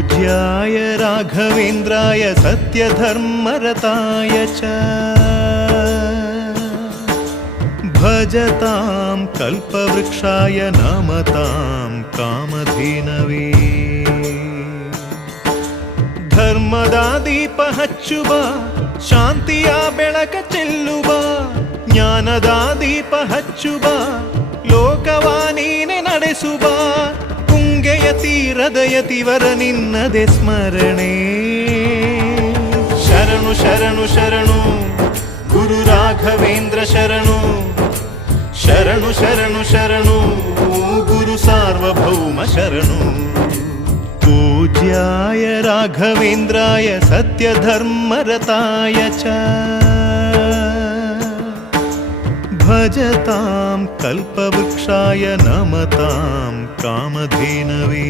पूज्याय राघवेन्द्राय सत्यधर्मरताय च भजतां कल्पवृक्षाय नमतां कामधेनवे ಧರ್ಮದ ದೀಪ ಹಚ್ಚುವ ಶಾಂತಿಯ ಬೆಳಕ ಚೆಲ್ಲುವ ಜ್ಞಾನದ ದೀಪ ಹಚ್ಚುವ ಲೋಕವ ನೀನೆ ನಡೆಸುವ ತುಂಗೆಯ ತೀರದ ಯತಿವರ ನಿನ್ನದೆ ಸ್ಮರಣೆ ಶರಣು ಶರಣು ಶರಣು ಗುರು ರಾಘವೇಂದ್ರ ಶರಣು ಶರಣು ಶರಣು ಶರಣು ಗುರು ಸಾರ್ವಭೌಮ ಶರಣು पूज्याय राघवेन्द्राय सत्यधर्मरताय च भजतां कल्पवृक्षाय नमतां कामधेनवे